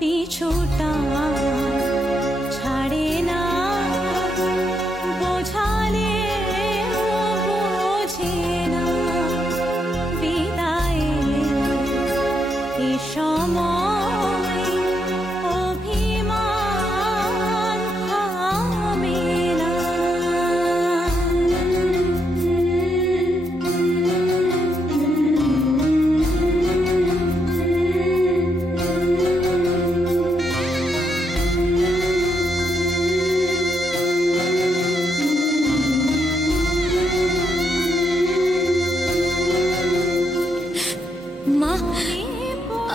পিছুটা ছাড়ে না, বোঝালে বোঝে না, বিদায় এ সময় অভিমান থামে না।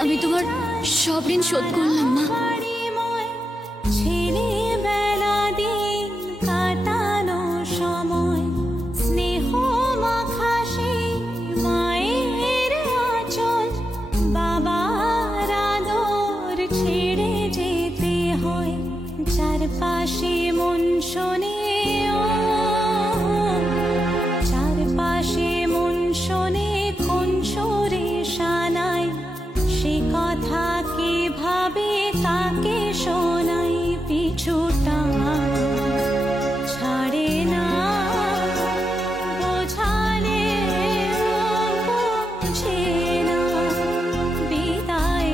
আমি তোমার সব ঋণ শোধ করলাম মা। ছেলেবেলা দিন কাটানো সময়, স্নেহ মাখাসে মায়ের আঁচল, বাবার আদর ছেড়ে যেতে হয়, চারপাশে মন শোনে, চারপাশে মন শোনে কোন সুরে শানায়, সে কথা কিভাবে কাকে শোনাই, পিছুটা ছাড়ে না, বোঝালে বোঝে না, বিদায়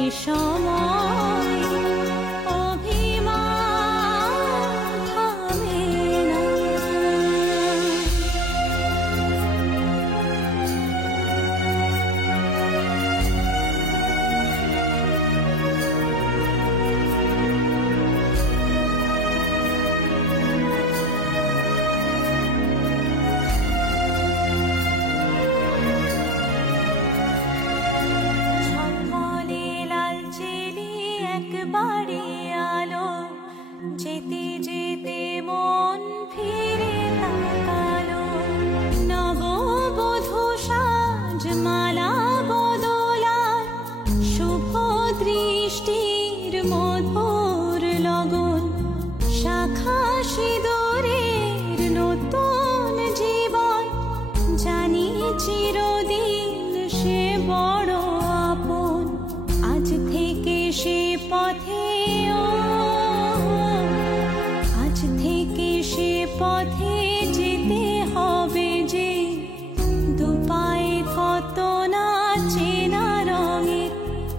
এ সময় অভিমান থামে না। ঝলমলে লালচেলি একবারে আলো, যেতে যেতে মন ফিরে তাকালো, নববধূ সাজ মালা বদলার, শুভ দৃষ্টির মধুর লগন, শাখা সিঁদুরের নতুন জীবন, জানি চিরদিন সে বড় আপন, আজ থেকে সে পথে, আজ থেকে সে পথে যেতে হবে যে, দুপায়ে কত না চেনা রঙে,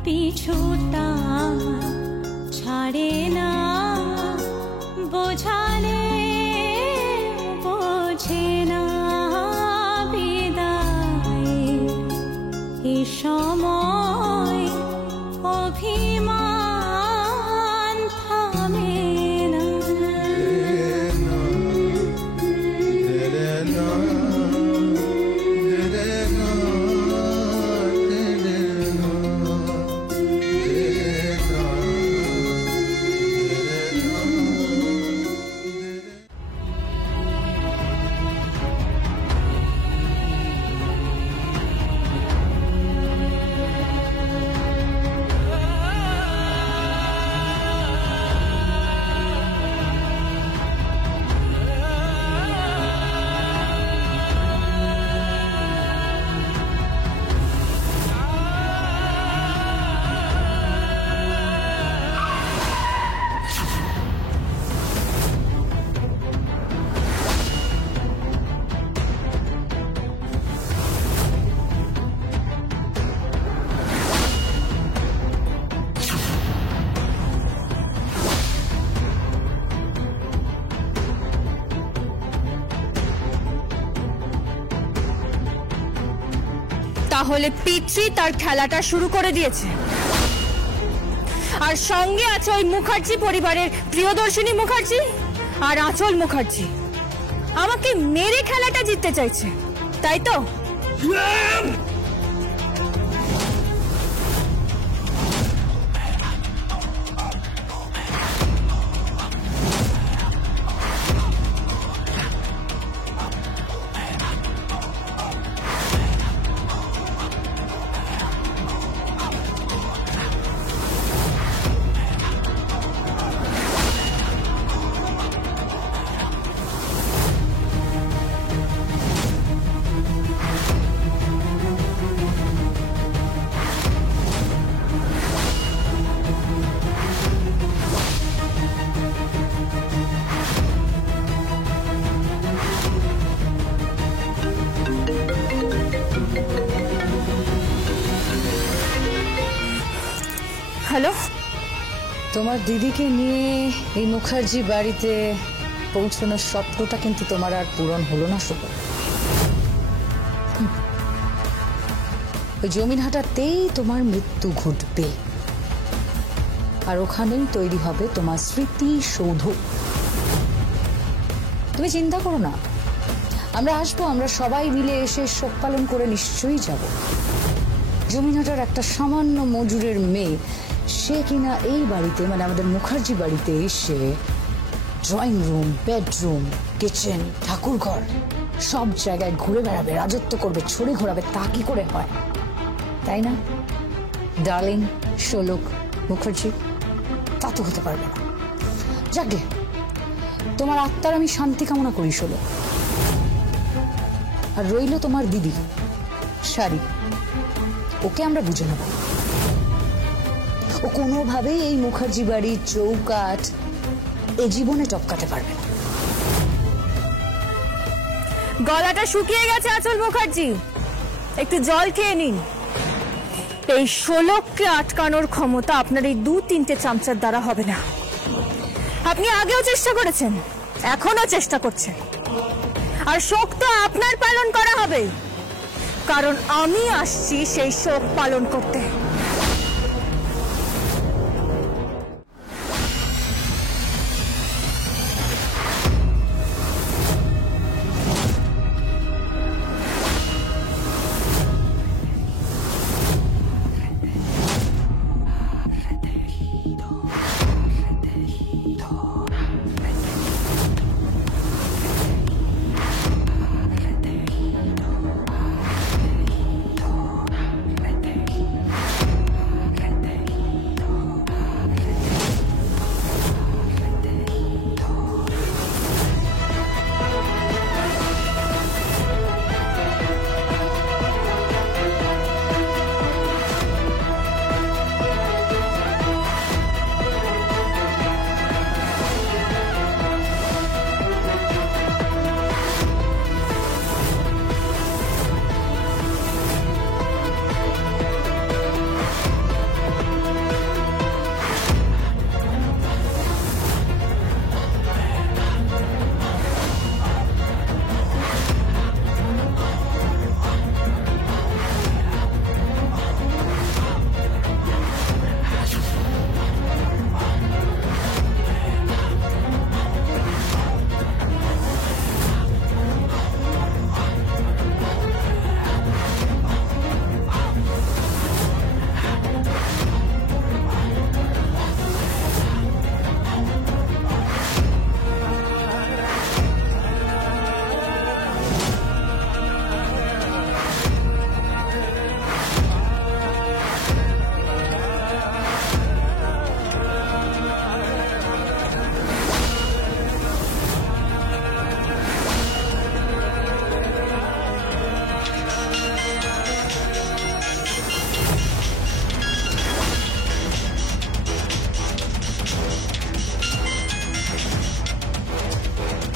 পিছুটা ছাড়ে না, বোঝালে বোঝে না, বিদায় এ সময় অভিমান থামে না। তাহলে পিতৃ তার খেলাটা শুরু করে দিয়েছে, আর সঙ্গে আছে ওই মুখার্জি পরিবারের প্রিয়দর্শিনী মুখার্জি আর আঁচল মুখার্জি। আমাকে মেরে খেলাটা জিততে চাইছে, তাই তো? হ্যালো, তোমার দিদিকে নিয়ে এই মুখার্জি বাড়িতে পৌঁছানোর স্বপ্নটা কিন্তু তোমার আর পূরণ হলো না শুভ। ওই জমিন হাঁটাতেই তোমার মৃত্যু ঘটবে, আর ওখানেই তৈরি হবে তোমার স্মৃতি সৌধ। তুমি চিন্তা করো না, আমরা আসবো, আমরা সবাই মিলে এসে শোক পালন করে নিশ্চয়ই যাব। জমিনহাটার একটা সামান্য মজুরের মেয়ে, সে কিনা এই বাড়িতে মানে আমাদের মুখার্জি বাড়িতে এসে ড্রয়িং রুম, বেডরুম, কিচেন, ঠাকুরঘর সব জায়গায় ঘুরে বেড়াবে, রাজত্ব করবে, ছড়ি ঘোরাবে। তা কি করে হয়, তাই না ডার্লিং শোলক মুখার্জি? তা তো হতে পারবে না। যাকে তোমার আত্মার আমি শান্তি কামনা করি শোলক। আর রইল তোমার দিদি শাড়ি, ওকে আমরা বুঝে নেব। ও কোনোভাবেই এই মুখার্জি বাড়ির চৌকাঠ এ জীবনে টপকাতে পারবে না। গলাটা শুকিয়ে গেছে আঁচল মুখার্জি, একটু জল খেয়ে নিন। এই শোলককে আটকানোর ক্ষমতা আপনার এই 2-3টে চামচার দ্বারা হবে না। আপনি আগেও চেষ্টা করেছেন, এখনো চেষ্টা করছেন, আর শোক তো আপনার পালন করা হবে, কারণ আমি আসছি সেই শোক পালন করতে।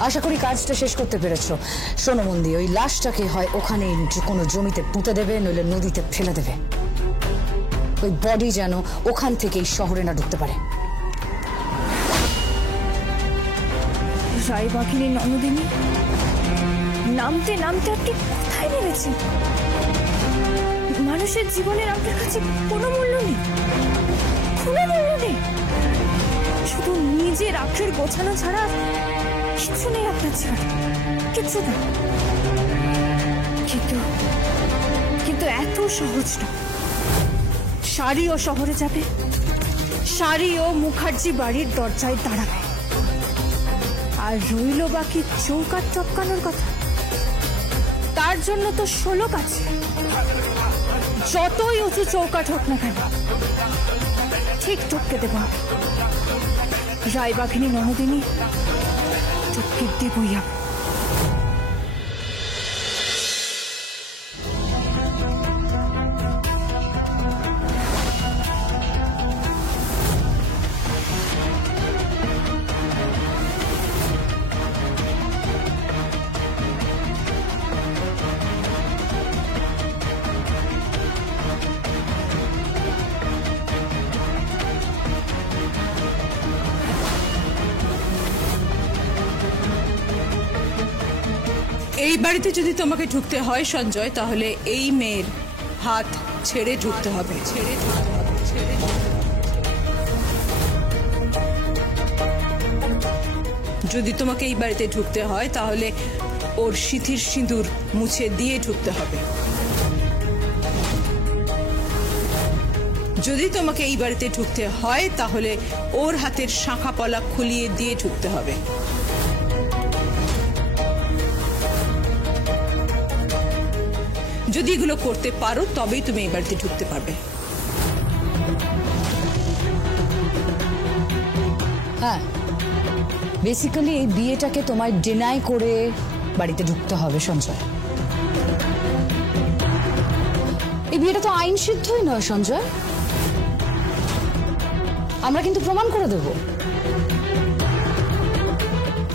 আশা করি কাজটা শেষ করতে পেরেছো। শোনো মন্দি, ওই লাশটাকে হয় ওখানে কোনো জমিতে পুঁতে দেবে, নইলে নদীতে ফেলে দেবে। ওই বডি যেন ওখান থেকেই শহরে না ঢুকতে পারে। রায়বাঘিনী নন্দিনী নামতে নামতে আপনি কোথায় নেমেছেন? মানুষের জীবনের আপনার কাছে কোনো মূল্য নেই, কোনো মূল্য নেই। শুধু নিজের আখের গোছানো ছাড়া কিচ্ছু নেই আপনার ছাড়া, কিচ্ছু না। কিন্তু এত সহজ না। শাড়িও শহরে যাবে, শাড়িও মুখার্জি বাড়ির দরজায় দাঁড়াবে, আর রইল বাকি চৌকাঠ টপকানোর কথা। তার জন্য তো শোলক আছে। যতই উঁচু চৌকাঠ হোক না কেন, ঠিক টপকে দেব। রায়বাঘিনী নন্দিনী টপকে দেবই আমি। এই বাড়িতে যদি তোমাকে ঢুকতে হয় সঞ্জয়, তাহলে এই মেয়ের হাত ছেড়ে ঢুকতে হবে, ছেড়ে ঢুকতে হবে, ছেড়ে ঢুকতে হবে। যদি তোমাকে এই বাড়িতে ঢুকতে হয় তাহলে ওর সিঁথির সিঁদুর মুছে দিয়ে ঢুকতে হবে। যদি তোমাকে এই বাড়িতে ঢুকতে হয় তাহলে ওর হাতের শাঁখা পলা খুলিয়ে দিয়ে ঢুকতে হবে। যদি এগুলো করতে পারো তবেই তুমি এই বাড়িতে ঢুকতে পারবে। হ্যাঁ, বেসিক্যালি এই বিয়েটাকে তোমায় ডিনাই করে বাড়িতে ঢুকতে হবে সঞ্জয়। এই বিয়েটা তো আইন সিদ্ধই নয় সঞ্জয়, আমরা কিন্তু প্রমাণ করে দেব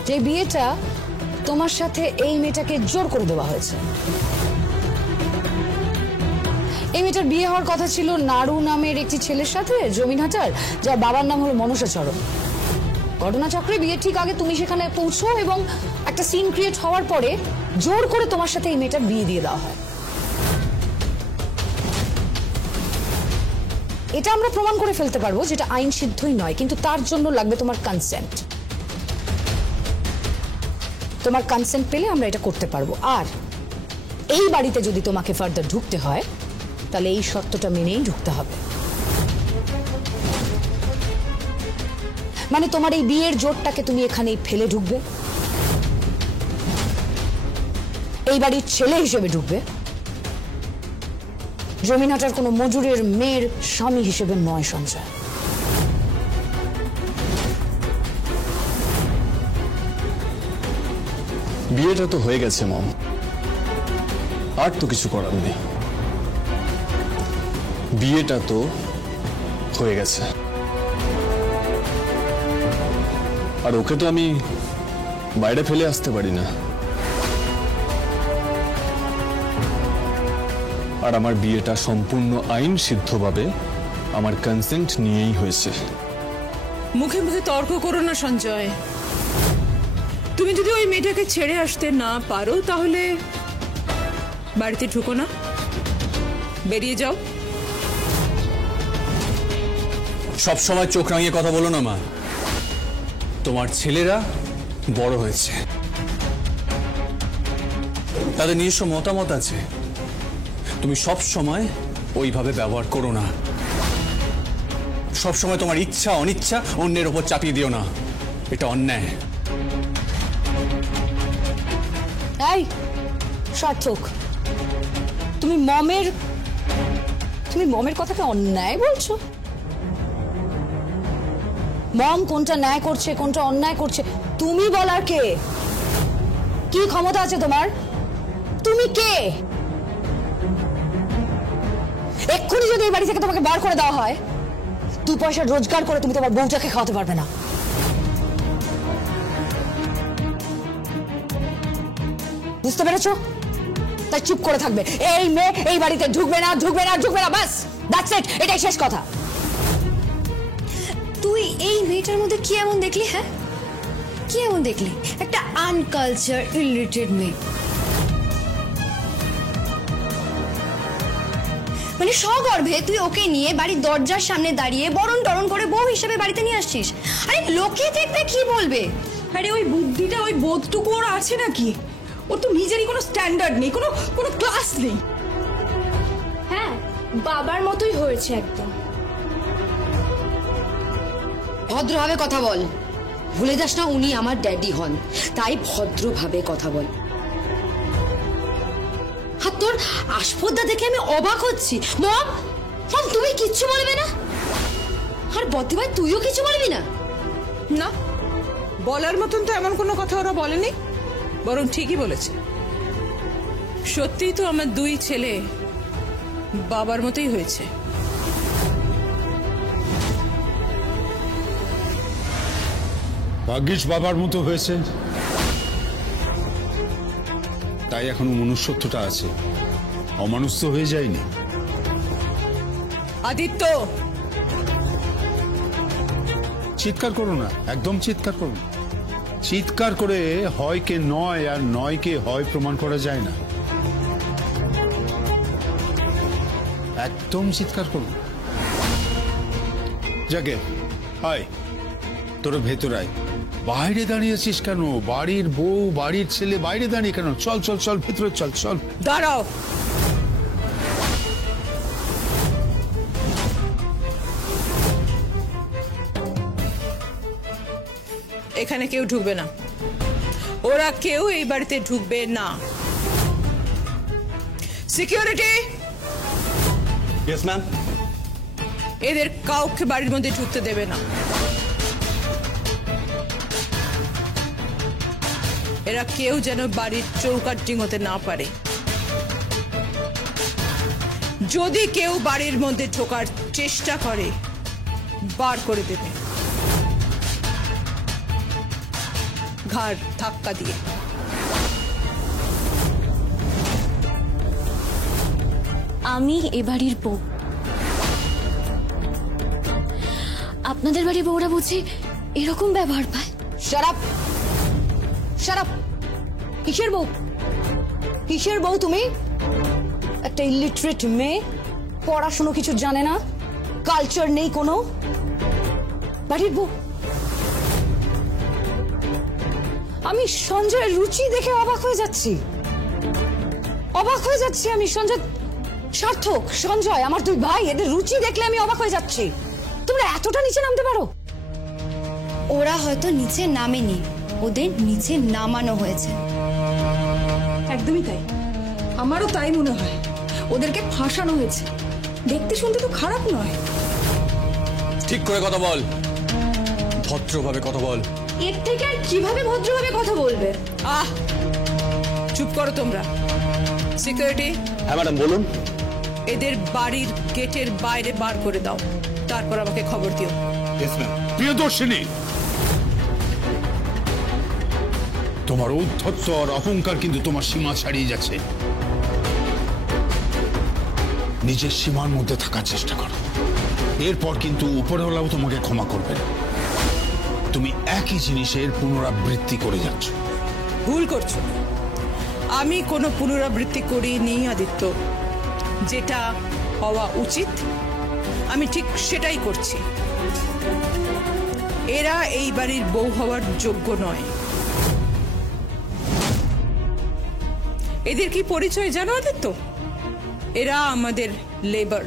যে বিয়েটা তোমার সাথে এই মেয়েটাকে জোর করে দেওয়া হয়েছে। এই মেয়েটার বিয়ে হওয়ার কথা ছিল নাড়ু নামের একটি ছেলের সাথে জমিনহাটার, যার বাবার নাম হলো মনসাচরণ। ঘটনাচক্রে বিয়ে ঠিক আগে তুমি সেখানে পৌঁছো এবং একটা সিন ক্রিয়েট হওয়ার পরে জোর করে তোমার সাথে এই মেয়েটার বিয়ে দিয়ে দেওয়া হয়। এটা আমরা প্রমাণ করে ফেলতে পারবো যেটা আইন সিদ্ধই নয়, কিন্তু তার জন্য লাগবে তোমার কনসেন্ট। তোমার কনসেন্ট পেলে আমরা এটা করতে পারবো। আর এই বাড়িতে যদি তোমাকে ফার্দার ঢুকতে হয় তাহলে এই শর্তটা মেনেই ঢুকতে হবে। মানে তোমার এই বিয়ের জোরটাকে তুমি এখানেই ফেলে ঢুকবে, এই বাড়ির ছেলে হিসেবে ঢুকবে, জমিনহাটার কোনো মজুরের মেয়ের স্বামী হিসেবে নয় সঞ্জয়। বিয়েটা তো হয়ে গেছে মম, আর তো কিছু করার নেই। বিয়েটা তো হয়ে গেছে, আর ওকে তো আমি বাইরে ফেলে আসতে পারি না। আর আমার বিয়েটা সম্পূর্ণ আইন সিদ্ধভাবে আমার কনসেন্ট নিয়েই হয়েছে। মুখে মুখে তর্ক করো না সঞ্জয়। তুমি যদি ওই মেয়েটাকে ছেড়ে আসতে না পারো তাহলে বাড়িতে ঢুকো না, বেরিয়ে যাও। সব সময় চোখ রাঙিয়ে কথা বলো না মা। তোমার ছেলেরা বড় হয়েছে, তাদের নিজস্ব মতামত আছে। তুমি সব সময় ওইভাবে ব্যবহার করো না। সব সময় তোমার ইচ্ছা অনিচ্ছা অন্যের উপর চাপিয়ে দিও না, এটা অন্যায়। এই সার্থক, তুমি মমের কথাকে অন্যায় বলছো? মম কোনটা ন্যায় করছে কোনটা অন্যায় করছে তুমি বলার কে? কি ক্ষমতা আছে তোমার? তুমি কে? এক্ষুনি যদি এই বাড়ি থেকে তোমাকে বার করে দেওয়া হয়, 2 পয়সা রোজগার করে তুমি তোমার বউটাকে খাওয়াতে পারবে না। বুঝতে পেরেছো? তাই চুপ করে থাকবে। এই মেয়ে এই বাড়িতে ঢুকবে না, ঢুকবে না, ঢুকবে না, বাস দ্যাটস ইট, এটাই শেষ কথা। তুই এই মেয়েটার মধ্যে কি এমন দেখলি? হ্যাঁ, কি এমন দেখলি? একটা আনকালচার ইলিটারেট মেয়ে, মানে সগর্ভে তুই ওকে নিয়ে বাড়ির দরজার সামনে দাঁড়িয়ে বরণ টরণ করে বউ হিসেবে বাড়িতে নিয়ে আসছিস। আরে লোকে দেখবে কি বলবে? আরে ওই বুদ্ধিটা, ওই বোধটুকু ওর আছে নাকি? ওর তো নিজেরই কোনো স্ট্যান্ডার্ড নেই, কোনো ক্লাস নেই। হ্যাঁ, বাবার মতোই হয়েছে একদম। ভদ্রভাবে কথা বল, ভুলে যাস না উনি আমার ড্যাডি হন, তাই ভদ্রভাবে কথা বল। আর তোর আস্পর্ধা দেখে আমি অবাক হচ্ছি। মম, তুমি কিচ্ছু বলবে না? আর বদ্দি ভাই তুইও কিছু বলবি না? না, বলার মতন তো এমন কোনো কথা ওরা বলেনি, বরং ঠিকই বলেছে। সত্যিই তো আমার 2 ছেলে বাবার মতোই হয়েছে। ভাগ্যিস বাবার মতো হয়েছে, তাই এখনো মনুষ্যত্বটা আছে, অমানুষ তো হয়ে যায়নি। আদিত্য, চিৎকার করো না, একদম চিৎকার করো না। চিৎকার করে হয় কে নয় আর নয় কে হয় প্রমাণ করা যায় না। একদম চিৎকার করব যাকে আয়, তোর ভেতর আয়। বাইরে দাঁড়িয়ে আছিস কেন? বাড়ির বউ বাড়ির ছেলে বাইরে দাঁড়িয়ে কেন? চল চল চল ভেতরে চল চল। দাঁড়াও, এখানে কেউ ঢুকবে না, ওরা কেউ এই বাড়িতে ঢুকবে না। Security, yes ma'am. এদের কাউকে বাড়ির মধ্যে ঢুকতে দেবে না। এরা কেউ যেন বাড়ির চৌকাঠ ডিঙোতে না পারে। যদি কেউ বাড়ির মধ্যে ঢোকার চেষ্টা করে বার করে দেবে, ঘাড় ধাক্কা দিয়ে। আমি এ বাড়ির বউ। আপনাদের বাড়ির বউরা বুঝি এরকম ব্যবহার পায়? Shut up shut up. কিসের বউ? কিসের বউ তুমি? একটা ইলিটারেট মেয়ে, পড়াশুনো কিছু জানে না, কালচার নেই কোনো, বাড়ির বউ। আমি সঞ্জয়ের রুচি দেখে অবাক হয়ে যাচ্ছি, অবাক হয়ে যাচ্ছি আমি। সঞ্জয়, সার্থক, সঞ্জয়, আমার দুই ভাই, এদের রুচি দেখলে আমি অবাক হয়ে যাচ্ছি। তোমরা এতটা নিচে নামতে পারো? ওরা হয়তো নিচে নামেনি, ওদের নিচে নামানো হয়েছে। একদমই তাই, আমারও তাই মনে হয়। ওদেরকে ফাঁসানো হয়েছে। দেখতে শুনতে তো খারাপ নয়। ঠিক করে কথা বল, ভদ্রভাবে কথা বল। এর থেকে আর কিভাবে ভদ্রভাবে কথা বলবে? আহ, চুপ করো তোমরা। সিকিউরিটি, হ্যাঁ ম্যাডাম বলুন। এদের বাড়ির গেটের বাইরে বার করে দাও, তারপর আমাকে খবর দিও। Yes ma'am. প্রিয়দর্শিনী, তোমার ঔদ্ধত্য আর অহংকার কিন্তু তোমার সীমা ছাড়িয়ে যাচ্ছে। নিজের সীমার মধ্যে থাকার চেষ্টা করো, এরপর কিন্তু উপরওয়ালাও তোমাকে ক্ষমা করবে না। তুমি একই জিনিসের পুনরাবৃত্তি করে যাচ্ছ। ভুল করছো। আমি কোনো পুনরাবৃত্তি করিনি আদিত্য। যেটা হওয়া উচিত আমি ঠিক সেটাই করছি। এরা এই বাড়ির বউ হওয়ার যোগ্য নয়। এদের কি পরিচয় জানো আদিত্য? এরা আমাদের লেবার,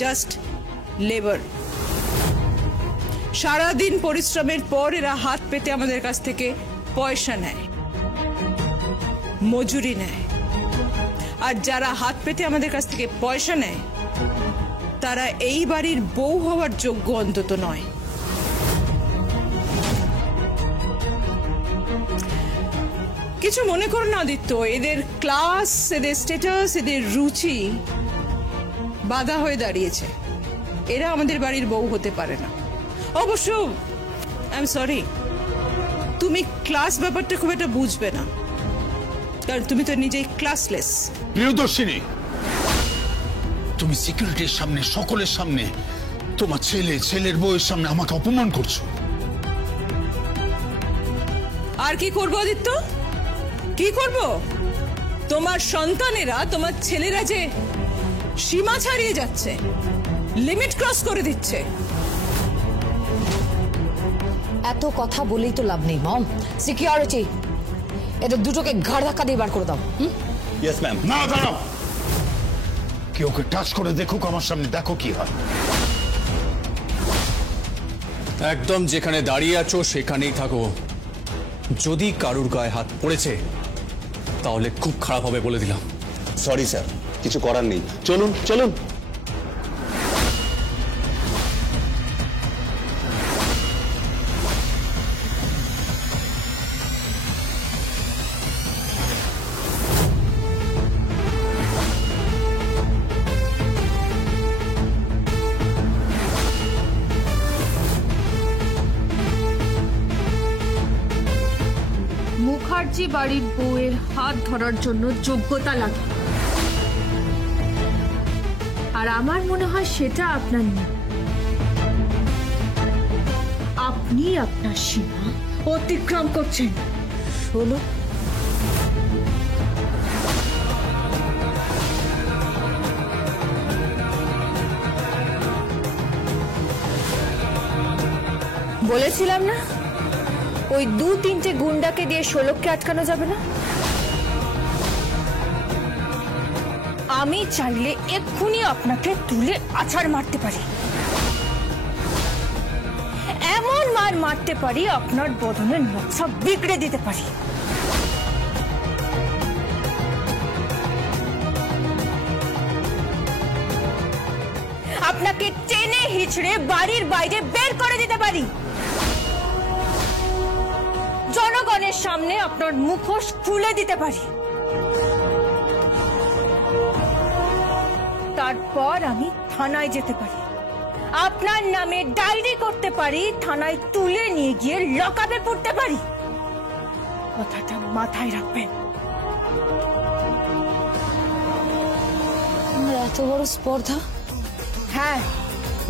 জাস্ট লেবার। সারাদিন পরিশ্রমের পর এরা হাত পেতে আমাদের কাছ থেকে পয়সা নেয়, মজুরি নেয়। আর যারা হাত পেতে আমাদের কাছ থেকে পয়সা নেয় তারা এই বাড়ির বউ হওয়ার যোগ্য অন্তত নয়। কিছু মনে করো না আদিত্য, এদের ক্লাস, এদের স্ট্যাটাস, এদের রুচি বাধা হয়ে দাঁড়িয়েছে। এরা আমাদের বাড়ির বউ হতে পারে না। অবশ্য আই এম সরি, তুমি ক্লাস ব্যাপারটা খুব একটা বুঝবে না, কারণ তুমি তো নিজেই ক্লাসলেস। প্রিয়দর্শিনী, তুমি সিকিউরিটির সামনে, সকলের সামনে, তোমার ছেলের বউয়ের সামনে আমাকে অপমান করছো। আর কি করবো আদিত্য, কি করব? তোমার সন্তানেরা, তোমার ছেলেরা যে সীমা ছাড়িয়ে যাচ্ছে, লিমিট ক্রস করে দিচ্ছে। এত কথা বলেই তো লাভ নেই মম। সিকিউরিটি, এদের দুটোকে ঘাড় ধাক্কা দিয়ে বার করে দাও। Yes ma'am. না, দাঁড়াও। কেউ ওকে টাচ করে দেখুক আমার সামনে, দেখো কি হয়। একদম যেখানে দাঁড়িয়ে আছো সেখানেই থাকো। যদি কারুর গায়ে হাত পড়েছে তাহলে খুব খারাপ হবে বলে দিলাম। সরি স্যার, কিছু করার নেই। চলুন চলুন। মুখার্জি বাড়ির বউয়ের হাত ধরার জন্য যোগ্যতা লাগে, আর আমার মনে হয় সেটা আপনার নেই। আপনি আপনার সীমা অতিক্রম করছেন। ষোলক, বলেছিলাম না ওই 2-3টে গুন্ডাকে দিয়ে ষোলককে আটকানো যাবে না। আমি চাইলে এক্ষুনি আপনাকে তুলে আছাড় মারতে পারি, এমন মার মারতে পারি আপনার বদনের নকশা বিগড়ে দিতে পারি। আপনাকে টেনে হিচড়ে বাড়ির বাইরে বের করে দিতে পারি। জনগণের সামনে আপনার মুখোশ খুলে দিতে পারি। তারপর আমি থানায় যেতে পারি, আপনার নামে ডায়েরি করতে পারি, থানায় তুলে নিয়ে গিয়ে লকআপে পড়তে পারি। কথাটা মাথায় রাখবেন। এত বড় স্পর্ধা? হ্যাঁ।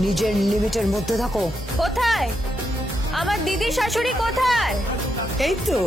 নিজের লিমিটের মধ্যে থাকো। কোথায় আমার দিদি শাশুড়ি? কোথায়? এই তো